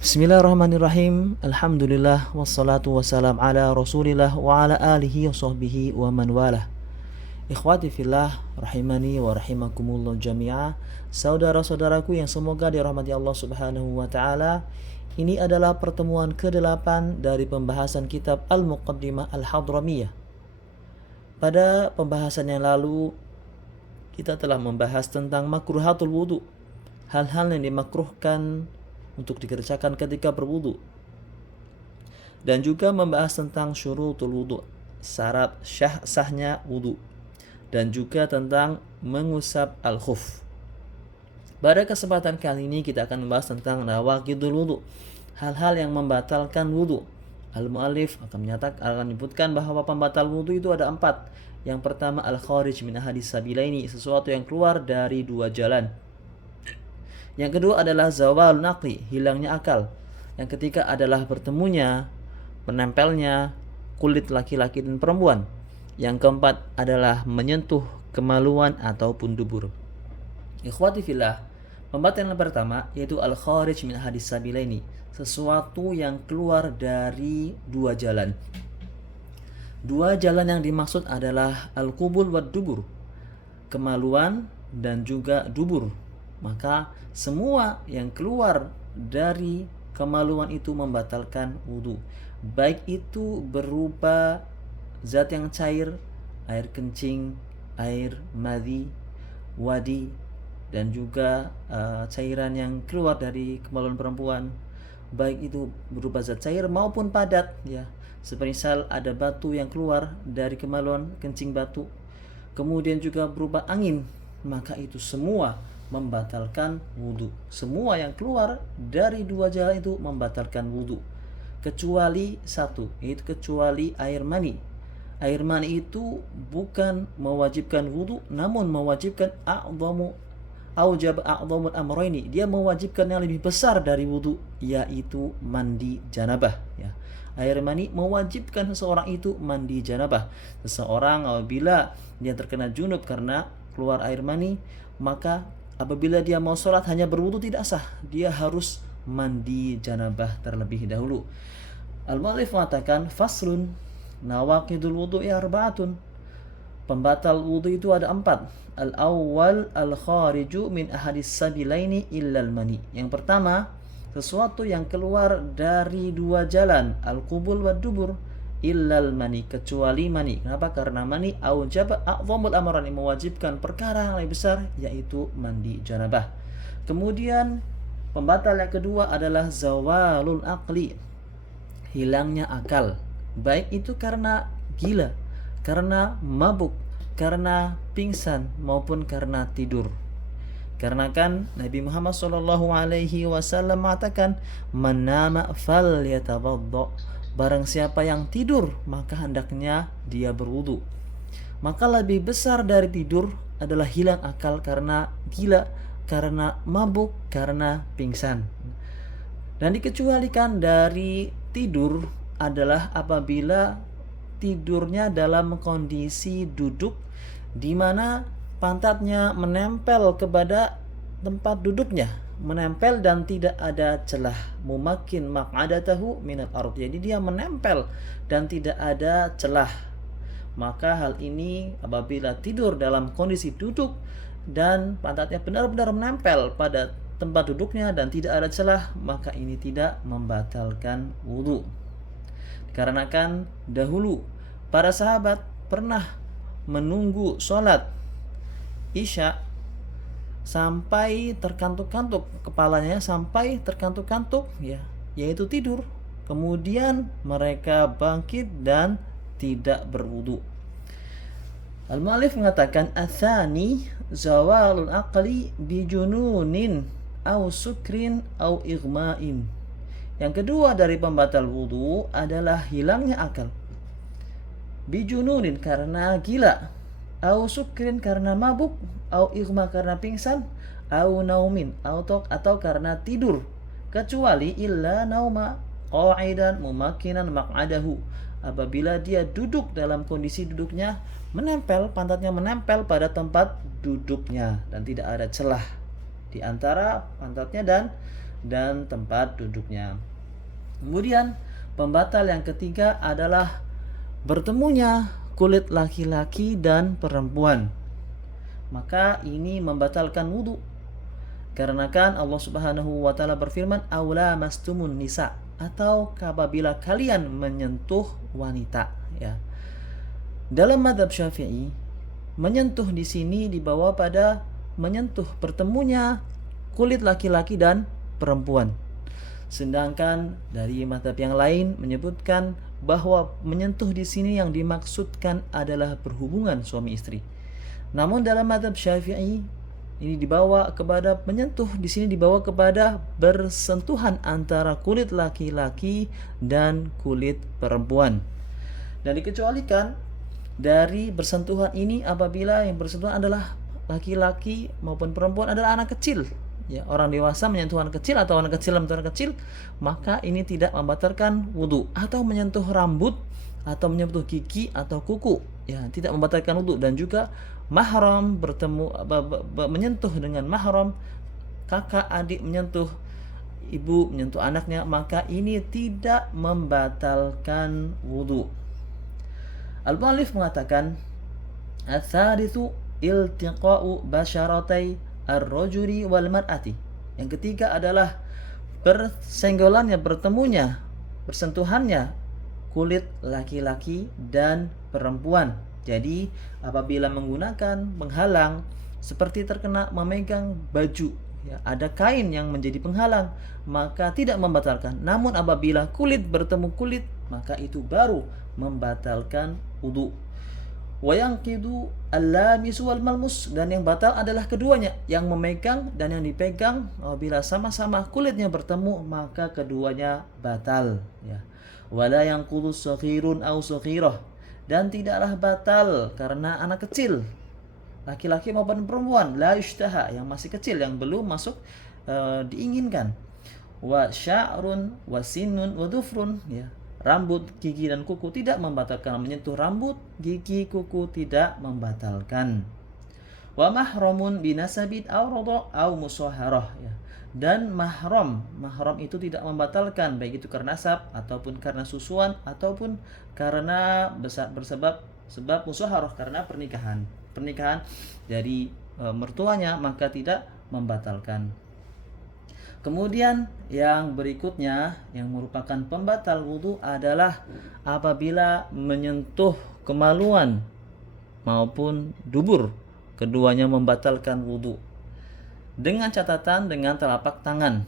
Bismillahirrahmanirrahim. Alhamdulillah wassalatu wassalam ala Rasulillah wa ala alihi wa sahbihi wa man walah. Ikhwati fillah rahimani wa rahimakumullah jami'a. Saudara-saudaraku yang semoga dirahmati Allah Subhanahu wa taala. Ini adalah pertemuan ke-8 dari pembahasan kitab Al-Muqaddimah Al-Hadramiyah. Pada pembahasan yang lalu kita telah membahas tentang makruhatul wudu, hal-hal yang dimakruhkan untuk dikerjakan ketika berwudu, dan juga membahas tentang syurutul wudu, syarat sahnya wudu, dan juga tentang mengusap al-khuf. Pada kesempatan kali ini kita akan membahas tentang nawaqidul wudu, hal-hal yang membatalkan wudu. Al-muallif akan menyebutkan bahwa pembatal wudu itu ada 4. Yang pertama al-kharij min ahadis sabilaini, sesuatu yang keluar dari dua jalan. Yang kedua adalah zawalun aqli, hilangnya akal. Yang ketiga adalah bertemunya, menempelnya kulit laki-laki dan perempuan. Yang keempat adalah menyentuh kemaluan ataupun dubur. Ikhwati fillah, pembatal yang pertama yaitu al-kharij min hadis sabilaini, sesuatu yang keluar dari dua jalan. Dua jalan yang dimaksud adalah al-qubul wad dubur, kemaluan dan juga dubur. Maka semua yang keluar dari kemaluan itu membatalkan wudu, baik itu berupa zat yang cair, air kencing, air madhi, wadi, dan juga cairan yang keluar dari kemaluan perempuan, baik itu berupa zat cair maupun padat, ya. Semisal ada batu yang keluar dari kemaluan kencing batu, kemudian juga berupa angin, maka itu semua membatalkan wudu. Semua yang keluar dari dua jalan itu membatalkan wudu, kecuali satu, yaitu kecuali air mani. Air mani itu bukan mewajibkan wudu, namun mewajibkan a'dhamul amrayni. Dia mewajibkan yang lebih besar dari wudu, yaitu mandi janabah, ya. Air mani mewajibkan seseorang itu mandi janabah. Seseorang apabila dia terkena junub karena keluar air mani, maka apabila dia mau sholat hanya berwudu tidak sah, dia harus mandi janabah terlebih dahulu. Al-muallif mengatakan faslun nawaqidul wudu'i arba'atun. Pembatal wudu itu ada 4. Al-awwal al-khariju min ahadis sabilaini illal mani. Yang pertama, sesuatu yang keluar dari dua jalan, al-qubul wad dubur, illal mani, kecuali mani. Kenapa? Karena mani aujaba a'dhamul amrani, mewajibkan perkara yang lebih besar, yaitu mandi janabah. Kemudian pembatal yang kedua adalah zawalul aqli, hilangnya akal, baik itu karena gila, karena mabuk, karena pingsan, maupun karena tidur. Karena kan Nabi Muhammad SAW mengatakan, "Man nama falyatawadda." Barang siapa yang tidur, maka hendaknya dia berwudu. Maka lebih besar dari tidur adalah hilang akal karena gila, karena mabuk, karena pingsan. Dan dikecualikan dari tidur adalah apabila tidurnya dalam kondisi duduk, di mana pantatnya menempel kepada tempat duduknya, menempel dan tidak ada celah, mumakin maq'adatahu minal ard, jadi dia menempel dan tidak ada celah. Maka hal ini apabila tidur dalam kondisi duduk dan pantatnya benar-benar menempel pada tempat duduknya dan tidak ada celah, maka ini tidak membatalkan wudu. Dikarenakan dahulu para sahabat pernah menunggu sholat Isya sampai terkantuk-kantuk, kepalanya sampai terkantuk-kantuk, ya, yaitu tidur. Kemudian mereka bangkit dan tidak berwudu. Al-muallif mengatakan atsani zawalul aqli bijununin au sukrin au igma'in. Yang kedua dari pembatal wudu adalah hilangnya akal. Bijununin karena gila, au sukrin karena mabuk, au igma karena pingsan, au naumin atau karena tidur, kecuali illa nauma qa'idan mumakkinan maq'adahu, apabila dia duduk dalam kondisi duduknya menempel, pantatnya menempel pada tempat duduknya dan tidak ada celah di antara pantatnya dan dan tempat duduknya. Kemudian pembatal yang ketiga adalah bertemunya kulit laki-laki dan perempuan. Maka ini membatalkan wudu. Karena kan Allah Subhanahu wa taala berfirman, "Aula mastumun nisa," atau apabila kalian menyentuh wanita, ya. Dalam mazhab Syafi'i, menyentuh di sini dibawa pada menyentuh bertemunya kulit laki-laki dan perempuan. Sedangkan dari mazhab yang lain menyebutkan bahwa menyentuh di sini yang dimaksudkan adalah berhubungan suami istri. Namun dalam mazhab Syafi'i ini dibawa kepada menyentuh di sini dibawa kepada bersentuhan antara kulit laki-laki dan kulit perempuan. Dan dikecualikan dari bersentuhan ini apabila yang bersentuhan adalah laki-laki maupun perempuan adalah anak kecil. Ya, orang dewasa menyentuh anak kecil atau anak kecil menyentuh anak kecil, maka ini tidak membatalkan wudu. Atau menyentuh rambut atau menyentuh gigi atau kuku, ya, tidak membatalkan wudu. Dan juga mahram menyentuh dengan mahram, kakak adik menyentuh ibu menyentuh anaknya, maka ini tidak membatalkan wudu. Al-Mu'allif mengatakan, "Ats-tsalitsu iltiqa'u basyaratai ar-rajuli wal mar'ati." Yang ketiga adalah bersenggolannya, bertemunya, bersentuhannya kulit laki-laki dan perempuan. Jadi apabila menggunakan penghalang seperti terkena memegang baju, ya, ada kain yang menjadi penghalang, maka tidak membatalkan. Namun apabila kulit bertemu kulit, maka itu baru membatalkan wudu. Wa yanqidu al-lamis wal malmus, dan yang batal adalah keduanya, yang memegang dan yang dipegang. Apabila sama-sama kulitnya bertemu, maka keduanya batal, ya. Wala yanqudu saghirun aw saghirah, dan tidaklah batal karena anak kecil, laki-laki maupun perempuan, la yushtaha, yang masih kecil, yang belum masuk diinginkan. Wa sya'run wa sinnun wa dhufrun, ya. Rambut, gigi dan kuku tidak membatalkan. Menyentuh rambut, gigi, kuku tidak membatalkan. Wa mahramun binasabid aw radha aw musahharah, ya. Dan mahram itu tidak membatalkan, baik itu karena nasab ataupun karena susuan ataupun karena sebab musahharah, karena pernikahan dari mertuanya, maka tidak membatalkan. Kemudian yang berikutnya yang merupakan pembatal wudu adalah apabila menyentuh kemaluan maupun dubur, keduanya membatalkan wudu. Dengan catatan dengan telapak tangan.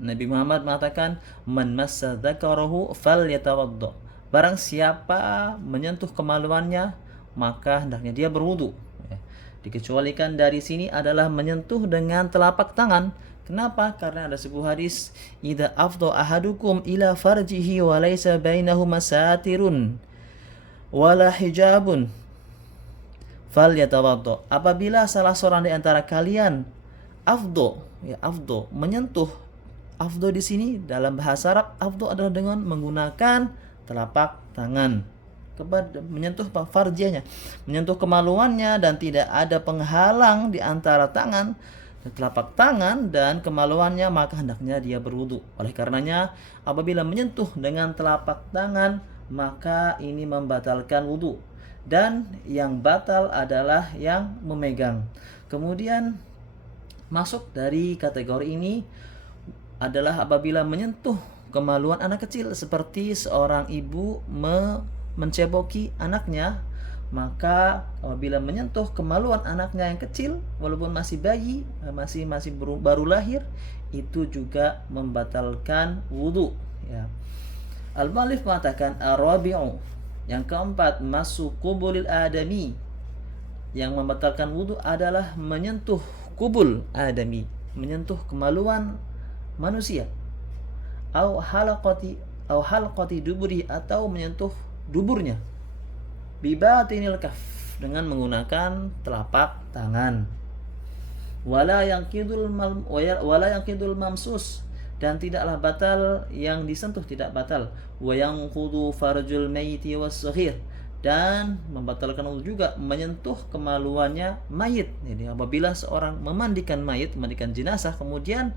Nabi Muhammad mengatakan, "Man massa dzakarahu falyatawaddo." Barang siapa menyentuh kemaluannya, maka hendaknya dia berwudu. Dikecualikan dari sini adalah menyentuh dengan telapak tangan. Kenapa? Karena ada sebuah hadis, "Idza afdha ahadukum ila farjihi wa laysa bainahuma satirun wala hijabun falyatawaddo." Apabila salah seorang di antara kalian afdho menyentuh, afdho di sini dalam bahasa Arab, afdho adalah dengan menggunakan telapak tangan kepada menyentuh farjinya, menyentuh kemaluannya, dan tidak ada penghalang di antara telapak tangan dan kemaluannya, maka hendaknya dia berwudu. Oleh karenanya apabila menyentuh dengan telapak tangan, maka ini membatalkan wudu, dan yang batal adalah yang memegang. Kemudian masuk dari kategori ini adalah apabila menyentuh kemaluan anak kecil, seperti seorang ibu menceboki anaknya, maka apabila menyentuh kemaluan anaknya yang kecil, walaupun masih bayi, masih baru lahir, itu juga membatalkan wudu, ya. Al-Mu'allif mengatakan, ar-rabi'u, yang keempat, masu qubulil adami. Yang membatalkan wudu adalah menyentuh kubul adami, menyentuh kemaluan manusia, au halqati duburi, atau menyentuh duburnya, bibatinil kaf, dengan menggunakan telapak tangan. Wala yanqidul mamsus, dan tidaklah batal yang disentuh, tidak batal. Wa yanqudu farjul mayyiti was-saghir, dan membatalkan wudu juga menyentuh kemaluannya mayit. Jadi apabila seorang memandikan mayit, memandikan jenazah, kemudian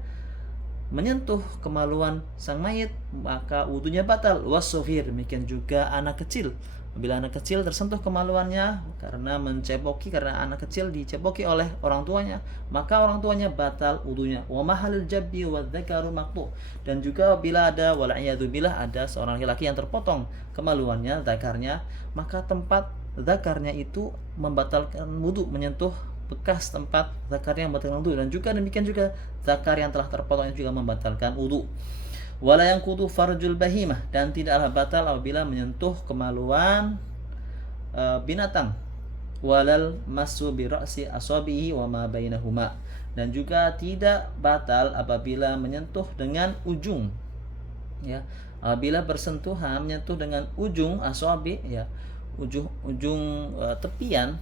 menyentuh kemaluan sang mayit, maka wudunya batal. Wasoghir, demikian juga anak kecil. Bila anak kecil tersentuh kemaluannya karena anak kecil diceboki oleh orang tuanya, maka orang tuanya batal wudunya. Wa mahalul jabbi wa dzakaru maqtu. Dan juga bila ada wala'iyadzubillah, ada seorang laki-laki yang terpotong kemaluannya, zakarnya, maka tempat zakarnya itu membatalkan wudu, menyentuh bekas tempat zakarnya membatalkan wudu. Dan juga demikian juga zakar yang telah terpotong juga membatalkan wudu. Wala yanqudu farjul bahimah, dan tidaklah batal apabila menyentuh kemaluan binatang. Walal masu bi ra'si asabihi wa ma bainahuma, dan juga tidak batal apabila menyentuh dengan ujung, ya. Apabila bersentuhan menyentuh dengan ujung asabi, ya, ujung tepian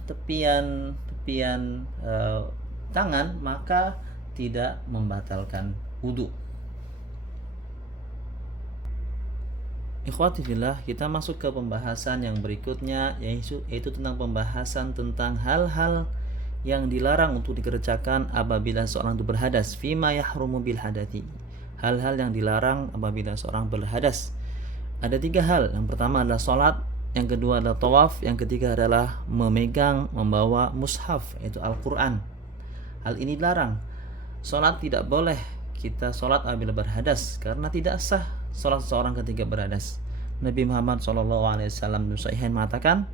tangan, maka tidak membatalkan wudu. Ikhwati fillah, kita masuk ke pembahasan yang berikutnya, yaitu tentang pembahasan tentang hal-hal yang dilarang untuk dikerjakan apabila seorang itu berhadas. Fima yahrumu bil hadati, hal-hal yang dilarang apabila seorang berhadas. Ada 3 hal. Yang pertama adalah sholat, yang kedua adalah tawaf, yang ketiga adalah membawa mushaf, yaitu Al-Quran. Hal ini dilarang. Sholat tidak boleh kita sholat apabila berhadas, karena tidak sah sholat seorang ketika berhadas. Nabi Muhammad SAW mengatakan,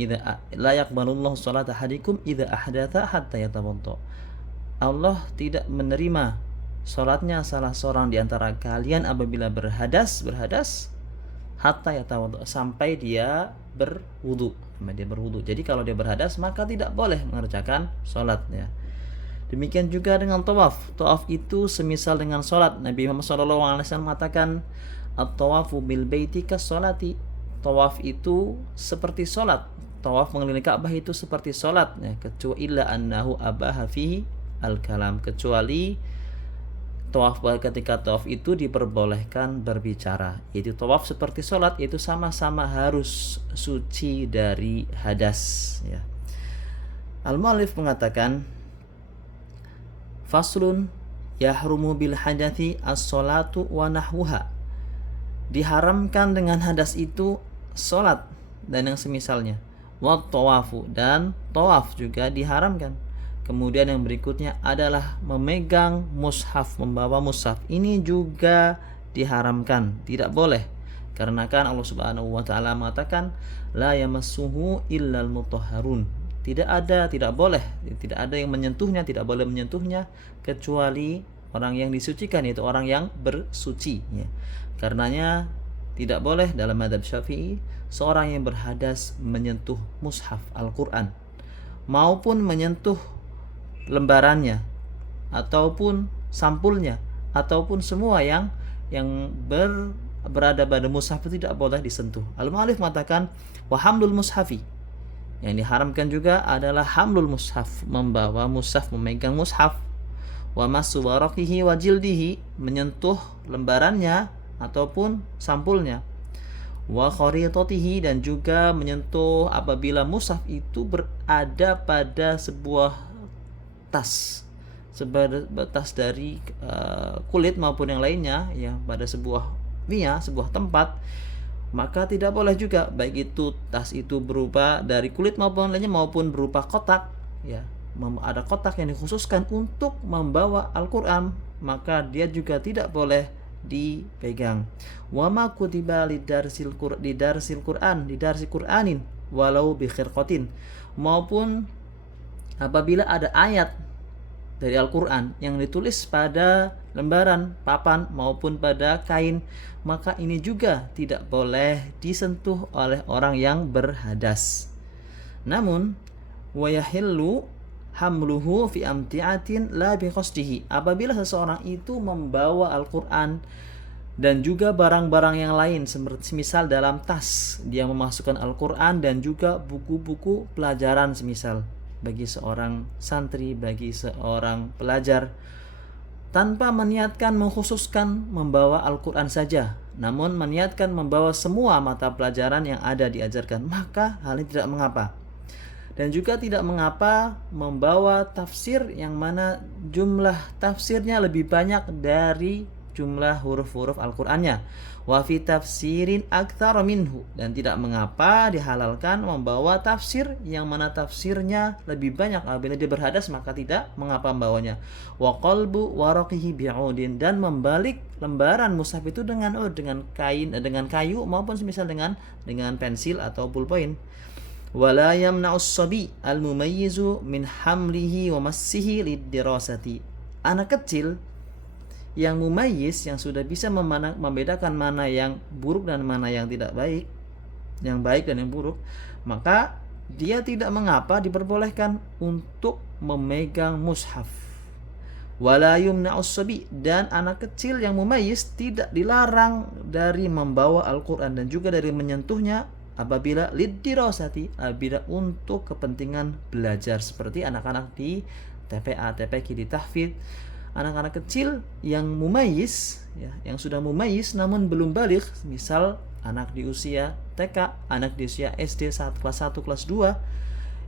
"Idza la yaqbalullahu sholata ahadikum idza ahdatha hatta yatawadda." Allah tidak menerima sholatnya salah seorang di antara kalian apabila berhadas hatta yatawadda, sampai dia berwudu. Jadi kalau dia berhadas maka tidak boleh mengerjakan sholatnya. Demikian juga dengan tawaf. Tawaf itu semisal dengan sholat. Nabi Muhammad SAW mengatakan, at-tawafu bil baiti kas-sholati. Tawaf itu seperti sholat. Tawaf mengelilingi Ka'bah itu seperti sholat, ya, kecuali illa annahu abaha fihi al-kalam, kecuali tawaf ketika tawaf itu diperbolehkan berbicara. Yaitu tawaf seperti sholat, itu sama-sama harus suci dari hadas, ya. Al-Mu'allif mengatakan, faslun yahrumu bil hadathi as-salatu wa nahwuha. Diharamkan dengan hadas itu salat dan yang semisalnya. Wa tawafu, dan tawaf juga diharamkan. Kemudian yang berikutnya adalah memegang mushaf, membawa mushaf. Ini juga diharamkan, tidak boleh. Karena kan Allah Subhanahu wa taala mengatakan la yamassuhu illal mutahharun. Tidak boleh yang menyentuhnya, tidak boleh menyentuhnya kecuali orang yang disucikan, yaitu orang yang bersuci, ya. Karenanya tidak boleh dalam mazhab Syafi'i seorang yang berhadas menyentuh mushaf Al-Quran, maupun menyentuh lembarannya, ataupun sampulnya, ataupun semua yang berada pada mushaf itu tidak boleh disentuh. Al-Mu'allif mengatakan wa hamlul mushafi, yang diharamkan juga adalah hamlul mushaf, membawa mushaf, memegang mushaf. Wa masu waraqihi wa jildihi, menyentuh lembarannya ataupun sampulnya. Wa kharitatihi, dan juga menyentuh apabila mushaf itu berada pada sebuah tas, dari kulit maupun yang lainnya, ya, pada sebuah tempat, maka tidak boleh juga, baik itu tas itu berupa dari kulit maupun lainnya, maupun berupa kotak, ya. Ada kotak yang dikhususkan untuk membawa Al-Quran, maka dia juga tidak boleh dipegang. Wa ma kutiba lidarsil Qur'anin walau bi khirqatin, maupun apabila ada ayat dari Al-Quran yang ditulis pada lembaran papan maupun pada kain, maka ini juga tidak boleh disentuh oleh orang yang berhadas. Namun wa yahillu hamluhu fi amti'atin la bi qasdihi, apabila seseorang itu membawa Al-Quran dan juga barang-barang yang lain, semisal dalam tas dia memasukkan Al-Quran dan juga buku-buku pelajaran, semisal bagi seorang santri, bagi seorang pelajar, tanpa meniatkan mengkhususkan membawa Al-Quran saja, namun meniatkan membawa semua mata pelajaran yang ada diajarkan, maka hal ini tidak mengapa. Dan juga tidak mengapa membawa tafsir yang mana jumlah tafsirnya lebih banyak dari jumlah huruf-huruf Al-Qur'annya. Wa fi tafsirin aktsara minhu, dan tidak mengapa dihalalkan membawa tafsir yang mana tafsirnya lebih banyak. Apabila dia berhadas maka tidak mengapa membawanya. Wa qalbu waraqihi bi'udin, dan membalik lembaran mushaf itu dengan kain, dengan kayu maupun semisal dengan pensil atau ballpoint. Wala yamna'us sabi al-mumayyizu min hamlihi wa massihi lid-dirasati. Anak kecil yang mumayyiz, yang sudah bisa membedakan mana yang buruk dan mana yang tidak baik, yang baik dan yang buruk, maka dia tidak mengapa diperbolehkan untuk memegang mushaf. Wala yumna'us sabi, dan anak kecil yang mumayyiz tidak dilarang dari membawa Al-Qur'an dan juga dari menyentuhnya apabila liddirasati, apabila untuk kepentingan belajar, seperti anak-anak di TPA, TPQ, di tahfidz. Anak-anak kecil yang mumayyiz, ya, yang sudah mumayyiz namun belum baligh, misal anak di usia TK, anak di usia SD kelas 1, kelas 2,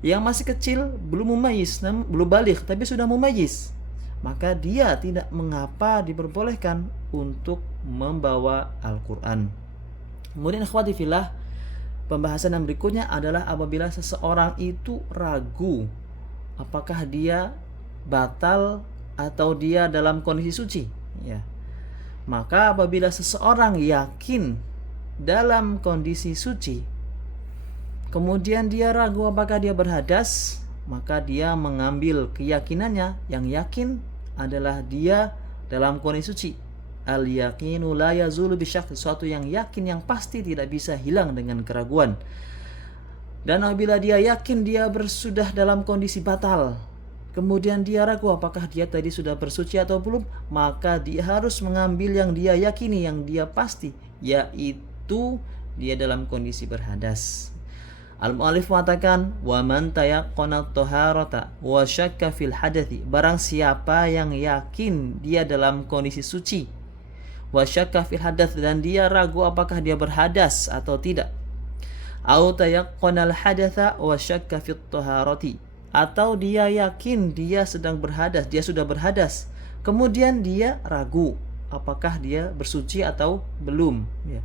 yang masih kecil belum mumayyiz, belum baligh tapi sudah mumayyiz, maka dia tidak mengapa diperbolehkan untuk membawa Al-Qur'an. Kemudian ikhwati fillah, pembahasan yang berikutnya adalah apabila seseorang itu ragu apakah dia batal atau dia dalam kondisi suci, ya. Maka apabila seseorang yakin dalam kondisi suci, kemudian dia ragu apakah dia berhadas, maka dia mengambil keyakinannya yang yakin adalah dia dalam kondisi suci. Al-yaqinu la yazulu bisyak, sesuatu yang yakin, yang pasti, tidak bisa hilang dengan keraguan. Dan apabila dia yakin dia sudah dalam kondisi batal, kemudian dia ragu apakah dia tadi sudah bersuci atau belum, maka dia harus mengambil yang dia yakini, yang dia pasti, yaitu dia dalam kondisi berhadas. Al-mu'allif mengatakan, wa man tayaqqana taharata wa syakka fil hadathi, barang siapa yang yakin dia dalam kondisi suci, wa syakka fil hadath, dan dia ragu apakah dia berhadas atau tidak. Au tayaqqana al-hadatha wa syakka fit taharati, atau dia yakin dia sedang berhadas, dia sudah berhadas, kemudian dia ragu apakah dia bersuci atau belum, ya.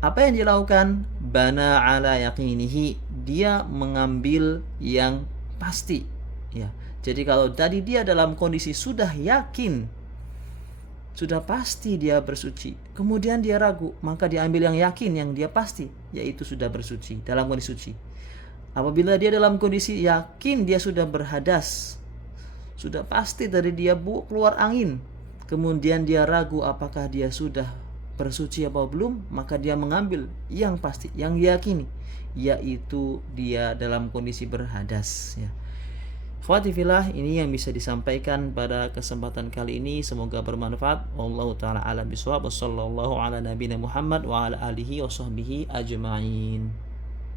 Apa yang dilakukan? Bana ala yaqinihi, dia mengambil yang pasti, ya. Jadi kalau tadi dia dalam kondisi sudah yakin, sudah pasti dia bersuci, kemudian dia ragu, maka diambil yang yakin, yang dia pasti, yaitu sudah bersuci, dalam kondisi suci. Apabila dia dalam kondisi yakin dia sudah berhadas, sudah pasti dari dia keluar angin, kemudian dia ragu apakah dia sudah bersuci atau belum, maka dia mengambil yang pasti, yang yakini, yaitu dia dalam kondisi berhadas, ya. Ikhwati fillah, ini yang bisa disampaikan pada kesempatan kali ini, semoga bermanfaat. Wallahu taala alam bisawab. Wassallallahu ala nabiyina Muhammad wa ala alihi wa sahbihi ajma'in.